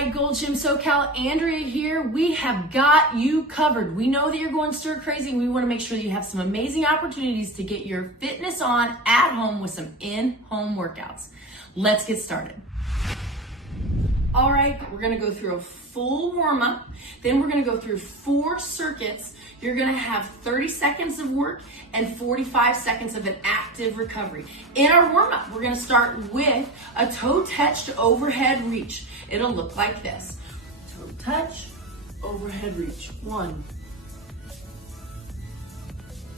right, Golds Gym SoCal, Andrea here. We have got you covered. We know that you're going stir crazy, and we want to make sure that you have some amazing opportunities to get your fitness on at home with some in-home workouts. Let's get started. All right, we're gonna go through a full warm-up. Then we're gonna go through 4 circuits. You're gonna have 30 seconds of work and 45 seconds of an active recovery. In our warm-up, we're gonna start with a toe-touched overhead reach. It'll look like this. Toe touch, overhead reach. 1,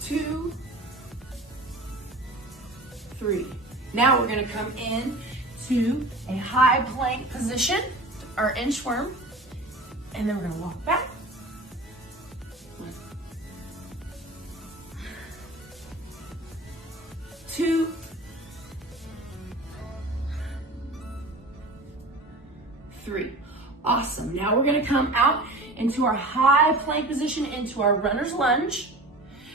2, 3. Now we're gonna come in to a high plank position, our inchworm, and then we're gonna walk back. 1, 2, 3. Awesome. Now we're gonna come out into our high plank position, into our runner's lunge,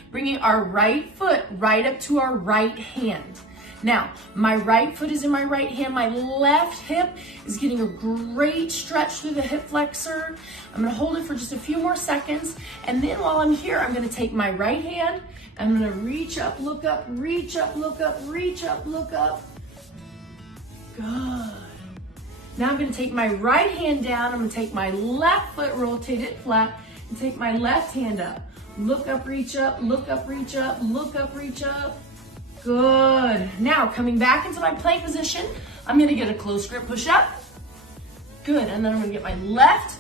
bringing our right foot right up to our right hand. Now, my right foot is in my right hand. My left hip is getting a great stretch through the hip flexor. I'm gonna hold it for just a few more seconds. And then while I'm here, I'm gonna take my right hand. I'm gonna reach up, look up, reach up, look up, reach up, look up. Good. Now I'm gonna take my right hand down. I'm gonna take my left foot, rotate it flat, and take my left hand up. Look up, reach up, look up, reach up, look up, reach up. Good. Now coming back into my plank position, I'm gonna get a close grip push up. Good, and then I'm gonna get my left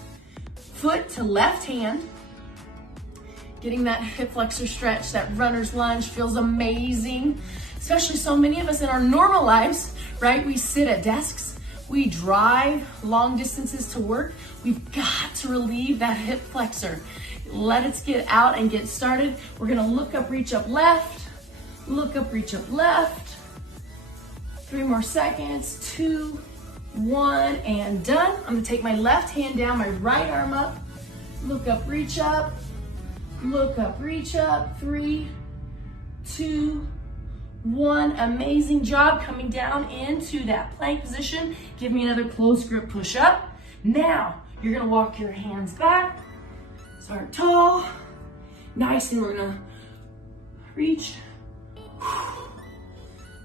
foot to left hand. Getting that hip flexor stretch, that runner's lunge feels amazing. Especially so many of us in our normal lives, right? We sit at desks, we drive long distances to work. We've got to relieve that hip flexor. Let it get out and get started. We're gonna look up, reach up left. Look up, reach up left. 3 more seconds, 2, 1, and done. I'm gonna take my left hand down, my right arm up. Look up, reach up. Look up, reach up. 3, 2, 1. Amazing job coming down into that plank position. Give me another close grip push up. Now, you're gonna walk your hands back. Start tall. Nice, and we're gonna reach.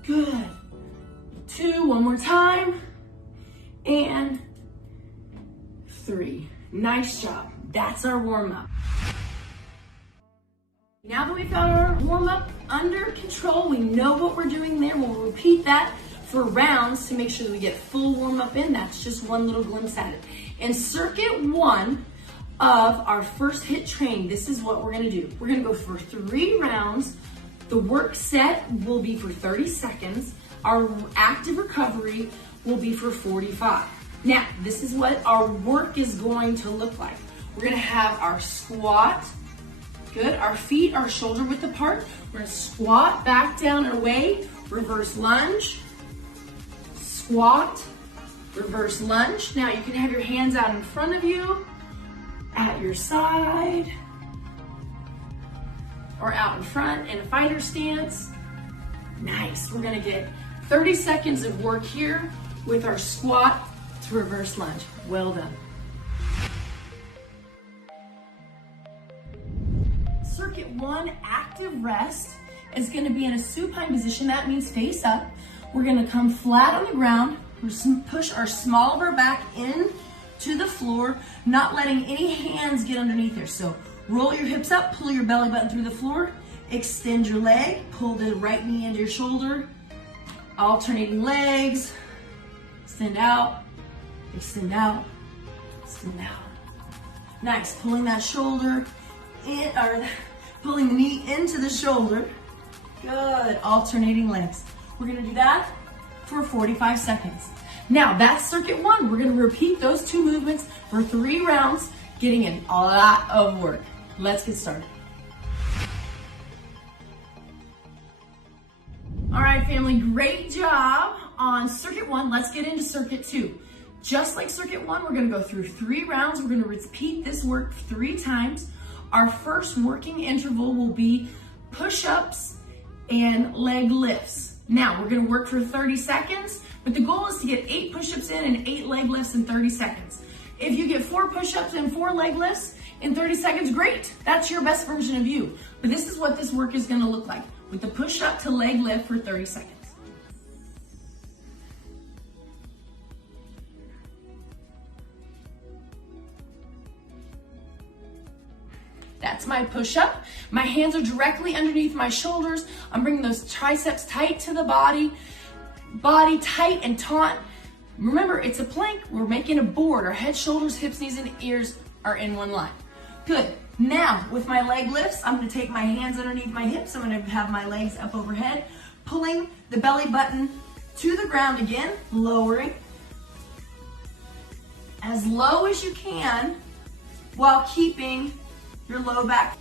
Good. 2, one more time. And 3. Nice job. That's our warm-up. Now that we've got our warm-up under control, we know what we're doing there. We'll repeat that for rounds to make sure that we get full warm-up in. That's just one little glimpse at it. In circuit 1 of our first HIIT training, this is what we're gonna do. We're gonna go for 3 rounds. The work set will be for 30 seconds. Our active recovery will be for 45. Now, this is what our work is going to look like. We're gonna have our squat. Good, our feet are shoulder width apart. We're gonna squat back down and away, reverse lunge, squat, reverse lunge. Now you can have your hands out in front of you, at your side, or out in front in a fighter stance. Nice, we're gonna get 30 seconds of work here with our squat to reverse lunge. Well done. Circuit 1, active rest, is gonna be in a supine position. That means face up. We're gonna come flat on the ground. We're gonna push our small of our back in to the floor, not letting any hands get underneath there. So roll your hips up, pull your belly button through the floor, extend your leg, pull the right knee into your shoulder, alternating legs, extend out, extend out, extend out. Nice, pulling that shoulder in, or pulling the knee into the shoulder. Good, alternating legs. We're gonna do that for 45 seconds. Now that's circuit 1. We're gonna repeat those 2 movements for 3 rounds, getting in a lot of work. Let's get started. All right, family, great job on circuit 1. Let's get into circuit 2. Just like circuit 1, we're gonna go through 3 rounds. We're gonna repeat this work 3 times. Our first working interval will be push-ups and leg lifts. Now, we're gonna work for 30 seconds, but the goal is to get 8 push-ups in and 8 leg lifts in 30 seconds. If you get 4 push-ups and 4 leg lifts in 30 seconds, great. That's your best version of you. But this is what this work is gonna look like with the push-up to leg lift for 30 seconds. That's my push-up. My hands are directly underneath my shoulders. I'm bringing those triceps tight to the body tight and taut. Remember, it's a plank. We're making a board. Our head, shoulders, hips, knees, and ears are in one line. Good. Now, with my leg lifts, I'm gonna take my hands underneath my hips. I'm gonna have my legs up overhead, pulling the belly button to the ground again, lowering as low as you can while keeping your low back.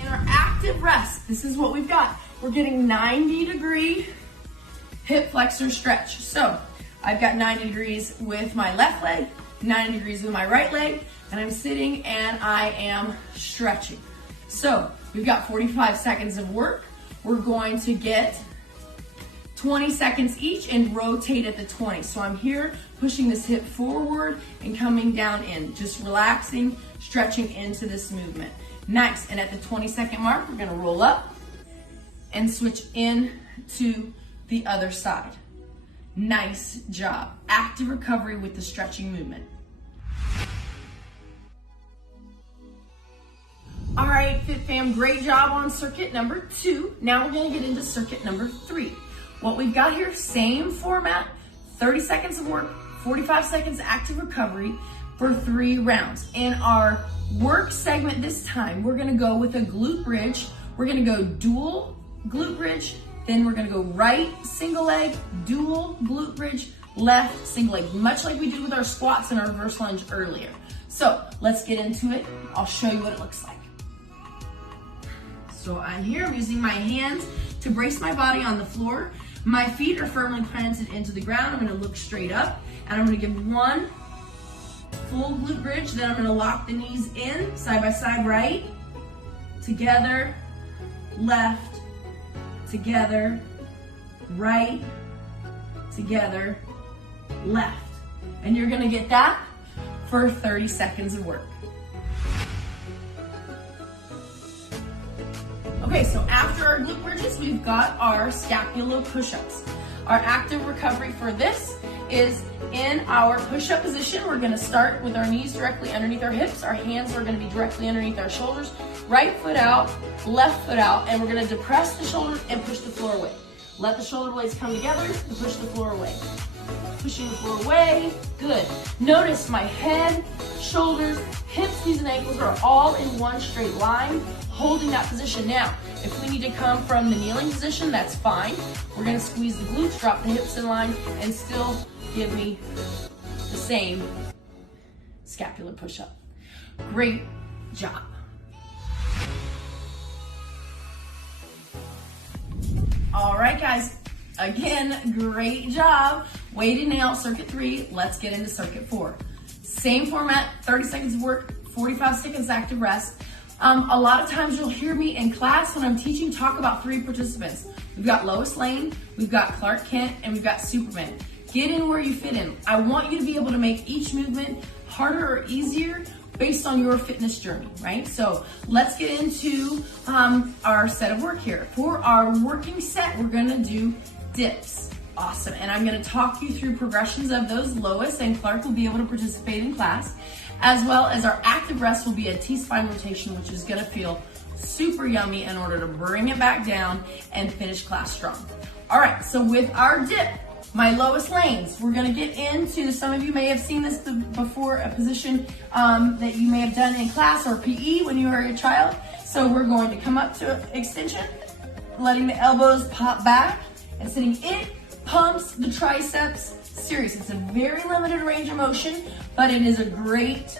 In our active rest, this is what we've got. We're getting 90-degree hip flexor stretch. So I've got 90 degrees with my left leg, 90 degrees with my right leg, and I'm sitting and I am stretching. So we've got 45 seconds of work. We're going to get 20 seconds each and rotate at the 20. So I'm here pushing this hip forward and coming down in, just relaxing, stretching into this movement. Nice, and at the 20-second mark, we're gonna roll up and switch in to the other side. Nice job. Active recovery with the stretching movement. All right, Fit Fam, great job on circuit number 2. Now we're gonna get into circuit number 3. What we've got here, same format, 30 seconds of work, 45 seconds active recovery for 3 rounds. In our work segment this time, we're gonna go with a glute bridge. We're gonna go dual glute bridge, then we're gonna go right single leg, dual glute bridge, left single leg, much like we did with our squats and our reverse lunge earlier. So let's get into it. I'll show you what it looks like. So I'm here, I'm using my hands to brace my body on the floor. My feet are firmly planted into the ground. I'm gonna look straight up and I'm gonna give 1 full glute bridge. Then I'm gonna lock the knees in, side by side, right, together, left, together, right, together, left. And you're gonna get that for 30 seconds of work. Okay, so after our glute bridges, we've got our scapular push-ups. Our active recovery for this is in our push-up position. We're gonna start with our knees directly underneath our hips. Our hands are gonna be directly underneath our shoulders. Right foot out, left foot out, and we're gonna depress the shoulders and push the floor away. Let the shoulder blades come together and push the floor away. Pushing the floor away, good. Notice my head, shoulders, hips, knees, and ankles are all in one straight line, holding that position. Now, if we need to come from the kneeling position, that's fine. We're gonna squeeze the glutes, drop the hips in line, and still give me the same scapular push-up. Great job. All right, guys. Again, great job. Way to nail circuit 3. Let's get into circuit 4. Same format, 30 seconds of work, 45 seconds active rest. A lot of times you'll hear me in class when I'm teaching talk about 3 participants. We've got Lois Lane, we've got Clark Kent, and we've got Superman. Get in where you fit in. I want you to be able to make each movement harder or easier based on your fitness journey, right? So let's get into our set of work here. For our working set, we're gonna do dips. Awesome, and I'm gonna talk you through progressions of those. Lois and Clark will be able to participate in class, as well as our active rest will be a T-spine rotation, which is gonna feel super yummy in order to bring it back down and finish class strong. All right, so with our dip, my Lois Lanes, we're gonna get into, some of you may have seen this before, a position that you may have done in class or PE when you were a child. So we're going to come up to extension, letting the elbows pop back, and sitting in, pumps the triceps. Serious, it's a very limited range of motion, but it is a great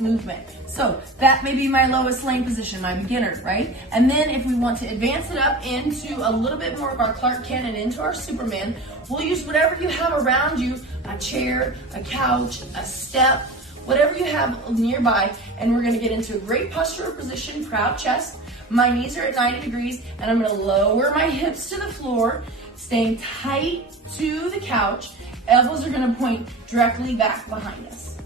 movement. So that may be my Lois Lane position, my beginner, right? And then if we want to advance it up into a little bit more of our Clark Kent and into our Superman, we'll use whatever you have around you, a chair, a couch, a step, whatever you have nearby, and we're gonna get into a great postural position, proud chest. My knees are at 90 degrees, and I'm gonna lower my hips to the floor, staying tight to the couch, elbows are gonna point directly back behind us.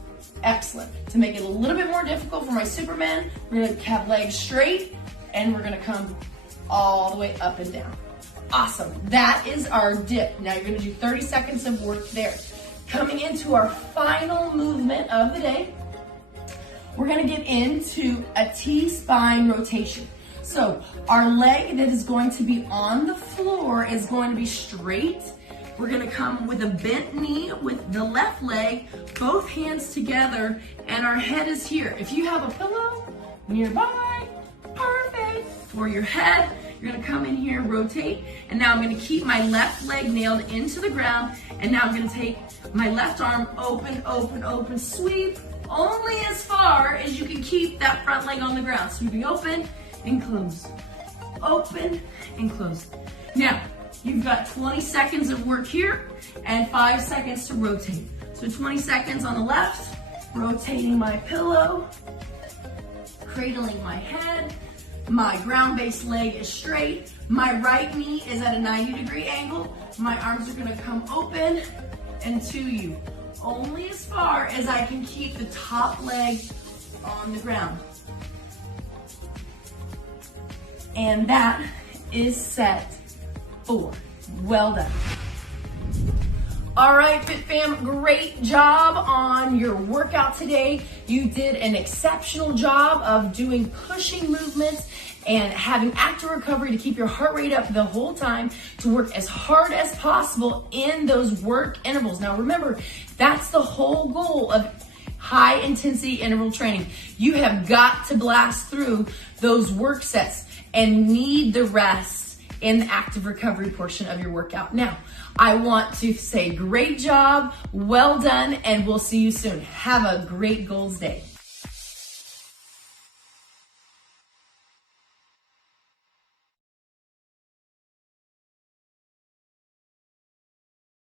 Excellent. To make it a little bit more difficult for my Superman, we're gonna have legs straight and we're gonna come all the way up and down. Awesome. That is our dip. Now you're gonna do 30 seconds of work there. Coming into our final movement of the day, we're gonna get into a T-spine rotation. So our leg that is going to be on the floor is going to be straight. We're gonna come with a bent knee with the left leg, both hands together, and our head is here. If you have a pillow nearby, perfect. For your head, you're gonna come in here, rotate, and now I'm gonna keep my left leg nailed into the ground, and now I'm gonna take my left arm open, open, open, sweep, only as far as you can keep that front leg on the ground. Sweeping open and close, open and close. Now, you've got 20 seconds of work here and 5 seconds to rotate. So 20 seconds on the left, rotating my pillow, cradling my head, my ground-based leg is straight, my right knee is at a 90-degree angle, my arms are gonna come open and to you, only as far as I can keep the top leg on the ground. And that is set 4. Well done. All right, Fit Fam, great job on your workout today. You did an exceptional job of doing pushing movements and having active recovery to keep your heart rate up the whole time, to work as hard as possible in those work intervals. Now remember, that's the whole goal of high intensity interval training. You have got to blast through those work sets and need the rest in the active recovery portion of your workout. Now, I want to say great job, well done, and we'll see you soon. Have a great Golds Day.